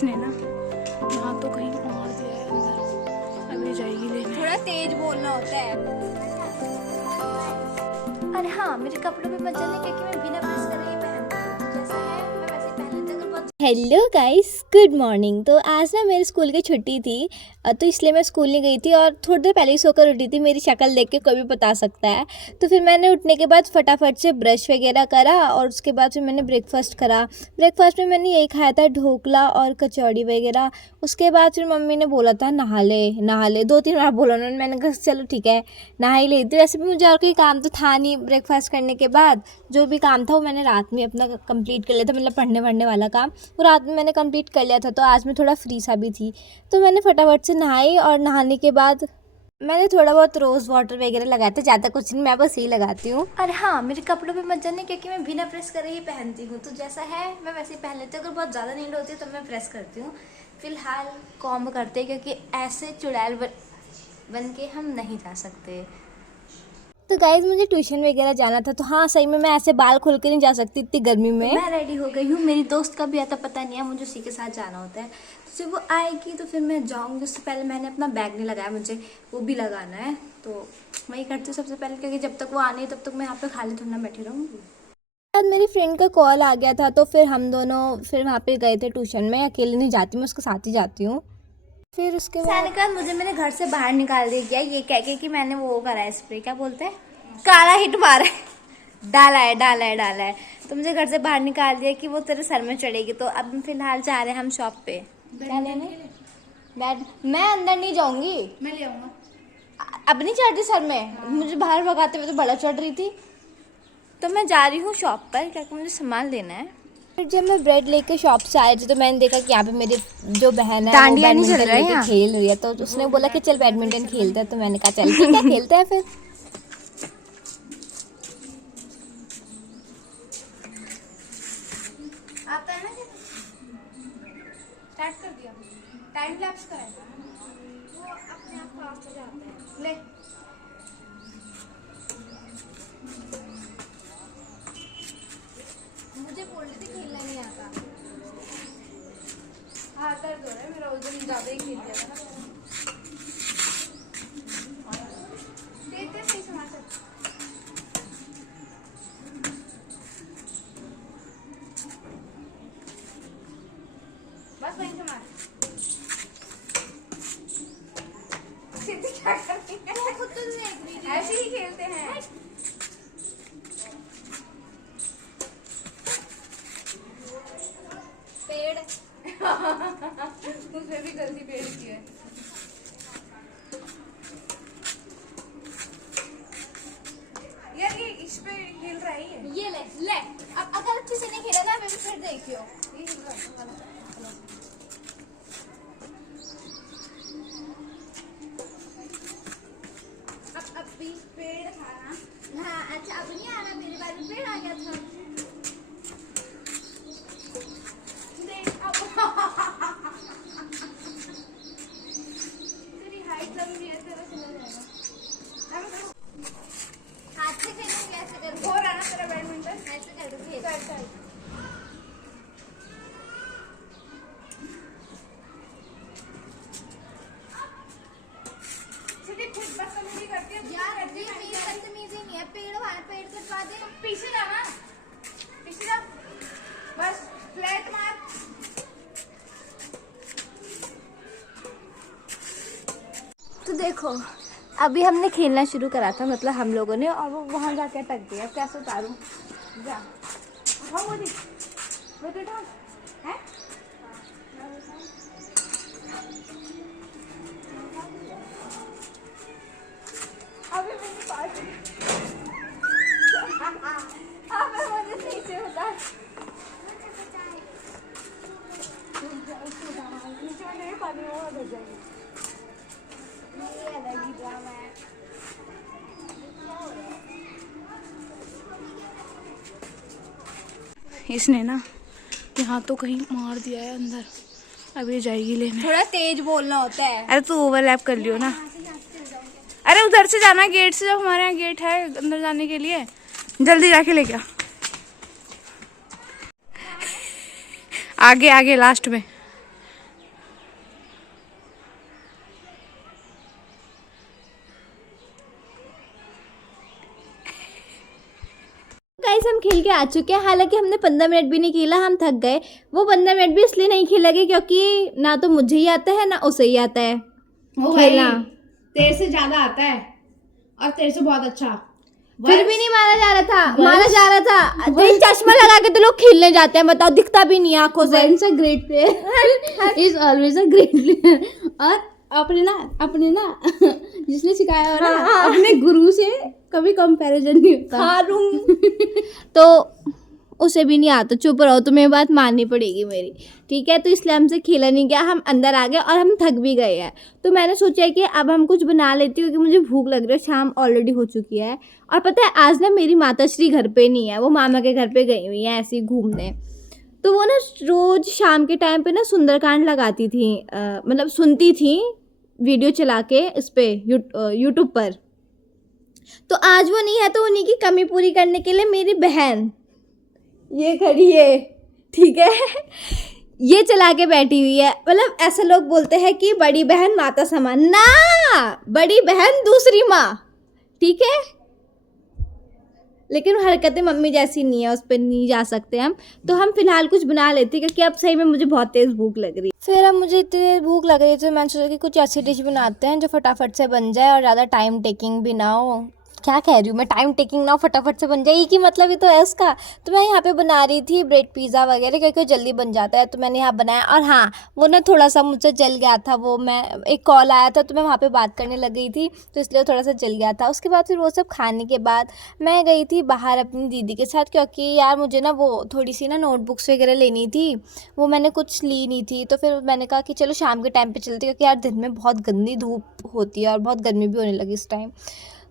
इसने ना यहाँ तो कहीं मार दिया है अंदर, अभी जाएगी लेने। थोड़ा तेज बोलना होता है। अरे हाँ, मेरे कपड़ों पे मत जाने क्योंकि मैं बिना प्रेस करे ही पहनती हूँ। जैसा है मैं वैसे ही पहन लेती हूँ। Hello guys, good morning. तो आज ना मेरे स्कूल की छुट्टी थी, तो इसलिए मैं स्कूल नहीं गई थी और थोड़ी देर पहले ही सोकर उठी थी। मेरी शक्ल देख के कोई भी बता सकता है। तो फिर मैंने उठने के बाद फटाफट से ब्रश वगैरह करा और उसके बाद फिर मैंने ब्रेकफास्ट करा। ब्रेकफास्ट में मैंने यही खाया था, ढोकला और कचौड़ी वगैरह। उसके बाद फिर मम्मी ने बोला था नहा ले 2-3 बार बोला उन्होंने। मैंने कहा चलो ठीक है नहा ही लेती हूँ। वैसे भी मुझे और कोई काम तो था नहीं। ब्रेकफास्ट करने के बाद जो भी काम था वो मैंने रात में अपना कंप्लीट कर लिया था, मतलब पढ़ने वढ़ने वाला काम वो रात में मैंने कंप्लीट कर लिया था। तो आज मैं थोड़ा फ्री सा भी थी, तो मैंने फटाफट से नहाई और नहाने के बाद मैंने थोड़ा बहुत रोज़ वाटर वगैरह लगाया था। ज़्यादा कुछ नहीं, मैं बस यही लगाती हूँ। अरे हाँ, मेरे कपड़ों पे मत जाने क्योंकि मैं बिना प्रेस करे ही पहनती हूँ। तो जैसा है मैं वैसे ही पहन लेती हूँ। अगर बहुत ज़्यादा नीड होती है तो मैं प्रेस करती हूँ। फिलहाल कॉम्ब करते हैं क्योंकि ऐसे चुड़ैल बन के हम नहीं जा सकते। तो गाइज मुझे ट्यूशन वगैरह जाना था, तो हाँ सही में मैं ऐसे बाल खोल के नहीं जा सकती इतनी गर्मी में। मैं रेडी हो गई हूँ। मेरी दोस्त का भी आता पता नहीं है, मुझे उसी के साथ जाना होता है। तो जब वो आएगी तो फिर मैं जाऊँगी। उससे पहले मैंने अपना बैग नहीं लगाया, मुझे वो भी लगाना है। तो मैं ये करती हूँ सबसे पहले, क्योंकि जब तक वो आनी है तब तक मैं यहाँ पे खाली थोड़ा बैठी रहूँगी। बाद मेरी फ्रेंड का कॉल आ गया था, तो फिर हम दोनों फिर वहाँ पे गए थे ट्यूशन में। अकेले नहीं जाती, मैं उसके साथ ही जाती हूँ। फिर उसके बाद मुझे मेरे घर से बाहर निकाल दिया गया ये कह के कि मैंने वो करा है, स्प्रे क्या बोलते हैं, काला हिट मारा है, डाला है। तो मुझे घर से बाहर निकाल दिया कि वो तेरे सर में चढ़ेगी। तो अब फिलहाल जा रहे हैं हम शॉप पे। क्या लेने? बैड। मैं अंदर नहीं जाऊंगी, मैं ले आऊंगा। अब नहीं चढ़ रही सर में। मुझे बाहर भगाते हुए तो बड़ा चढ़ रही थी। तो मैं जा रही हूँ शॉप पर क्योंकि मुझे सामान लेना है। फिर जब मैं ब्रेड लेके शॉप से आई थी तो मैंने देखा कि यहाँ पे मेरी जो बहन है वो डांडिया नहीं चल बैडमिंटन रहा है लेके यहाँ। खेल रही है। तो उसने बोला कि चल बैडमिंटन खेलते हैं, तो मैंने कहा चल ठीक है खेलते हैं। फिर आता है ना, स्टार्ट कर दिया। टाइम लैप्स का है, वो अपने आप फास्ट हो जाता है। ले मुझे बोलने से खेलना नहीं आता। हाँ दर्द हो रहा है मेरा, उस दिन ज्यादा ही खेल लिया था ना। देते सही सामान से। बस वहीं से मार। क्या करती है? वो खुद तो देख रही थी। ऐसे ही खेलते हैं। पेड़ उसमें भी गलती पेड़ की है। यार ये इस पे हिल रहा है ये ले। अब अगर अच्छे से नहीं खेला ना मैं फिर देखियो ये हिल रहा है। अब भी पेड़ था ना। हाँ अच्छा, अब नहीं आ रहा, मेरे बारे में पेड़ आ गया था। तेरी हाइट लंबी है, तेरा चला जाएगा। हाथ से खेलूंगी, ऐसे कर हो रहा ना तेरा बैडमिंटन, ऐसे करूंगी। चल खुद बदतमीजी करती है यार। ये बदतमीजी नहीं है, पेड़ कटवा दे। पीछे जाना, पीछे जा, बस फ्लैट मार। तो देखो अभी हमने खेलना शुरू करा था, मतलब हम लोगों ने, और वो वहां जाके अटक गया। कैसे उतारूं? जा वो देख, वो तो है। अभी मेरे पास अबे मुझे नीचे उतार। नीचे में नहीं, पानी में हो जाएगी। ये अलग ही ड्रामा है। इसने ना यहाँ तो कहीं मार दिया है अंदर, अभी जाएगी लेने। थोड़ा तेज बोलना होता है। अरे तू ओवरलैप कर लियो ना। अरे उधर से जाना, गेट से, जब हमारे यहाँ गेट है अंदर जाने के लिए। जल्दी जाके ले गया। आगे लास्ट में गाइस हम खेल के आ चुके हैं, हालांकि हमने 15 मिनट भी नहीं खेला, हम थक गए। वो 15 मिनट भी इसलिए नहीं खेलेंगे क्योंकि ना तो मुझे ही आता है ना उसे ही आता है खेलना। तेरे से ज्यादा आता है और तेरे से बहुत अच्छा। फिर भी नहीं मारा जा रहा था, मारा जा रहा था। वही चश्मा लगा के तो लोग खेलने जाते हैं, बताओ, दिखता भी नहीं आंखों से। Once a great player is always a great player। और अपने ना जिसने सिखाया हो ना, अपने गुरु से कभी कंपैरिजन नहीं होता। तो उसे भी नहीं आता। चुप रहो, तुम्हें बात माननी पड़ेगी मेरी, ठीक है। तो इसलिए हमसे खेला नहीं गया, हम अंदर आ गए और हम थक भी गए हैं। तो मैंने सोचा कि अब हम कुछ बना लेती हूँ क्योंकि मुझे भूख लग रही है, शाम ऑलरेडी हो चुकी है। और पता है आज ना मेरी माताश्री घर पे नहीं है, वो मामा के घर पे गई हुई है ऐसे ही घूमने। तो वो ना रोज शाम के टाइम पे ना सुंदरकांड लगाती थी, मतलब सुनती थी वीडियो चला के इस पे यूट्यूब पर। तो आज वो नहीं है, तो उन्हीं की कमी पूरी करने के लिए मेरी बहन ये खड़ी है, ठीक है, ये चला के बैठी हुई है। मतलब ऐसे लोग बोलते हैं कि बड़ी बहन माता समान, ना, बड़ी बहन दूसरी माँ, ठीक है। लेकिन हरकतें मम्मी जैसी नहीं है, उस पर नहीं जा सकते हम। तो हम फिलहाल कुछ बना लेते हैं क्योंकि अब सही में मुझे बहुत तेज़ भूख लग रही है। फिर अब मुझे इतनी देर भूख लग रही है तो मैंने सोचा कि कुछ ऐसी डिश बनाते हैं जो फटाफट से बन जाए और ज़्यादा टाइम टेकिंग भी ना हो। क्या कह रही हूँ मैं, टाइम टेकिंग ना हो, फटाफट से बन जाए, एक ही मतलब ही तो है उसका। तो मैं यहाँ पे बना रही थी ब्रेड पिज़्ज़ा वगैरह क्योंकि जल्दी बन जाता है, तो मैंने यहाँ बनाया। और हाँ, वो ना थोड़ा सा मुझसे जल गया था, वो मैं एक कॉल आया था तो मैं वहाँ पे बात करने लग गई थी, तो इसलिए थोड़ा सा जल गया था। उसके बाद फिर वो सब खाने के बाद मैं गई थी बाहर अपनी दीदी के साथ, क्योंकि यार मुझे ना वो थोड़ी सी ना नोटबुक्स वगैरह लेनी थी, वो मैंने कुछ ली नहीं थी। तो फिर मैंने कहा कि चलो शाम के टाइम पर चलते, क्योंकि यार दिन में बहुत गंदी धूप होती है और बहुत गर्मी भी होने लगी इस टाइम।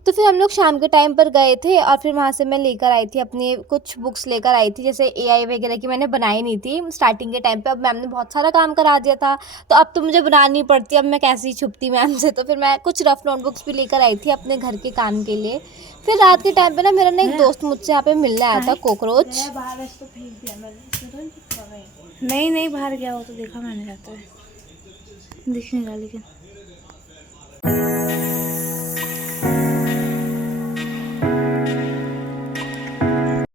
तो फिर हम लोग शाम के टाइम पर गए थे और फिर वहाँ से मैं लेकर आई थी अपनी कुछ बुक्स लेकर आई थी, जैसे AI वगैरह की मैंने बनाई नहीं थी स्टार्टिंग के टाइम पे। अब मैम ने बहुत सारा काम करा दिया था तो अब तो मुझे बनानी पड़ती, अब मैं कैसे ही छुपती मैम से। तो फिर मैं कुछ रफ नोटबुक्स भी लेकर आई थी अपने घर के काम के लिए। फिर रात के टाइम पर ना मेरा ना एक दोस्त मुझसे यहाँ पे मिलने आया था, कॉकरोच। नहीं बाहर गया हो तो देखा मैंने, जाता है दिख नहीं रहा लेकिन।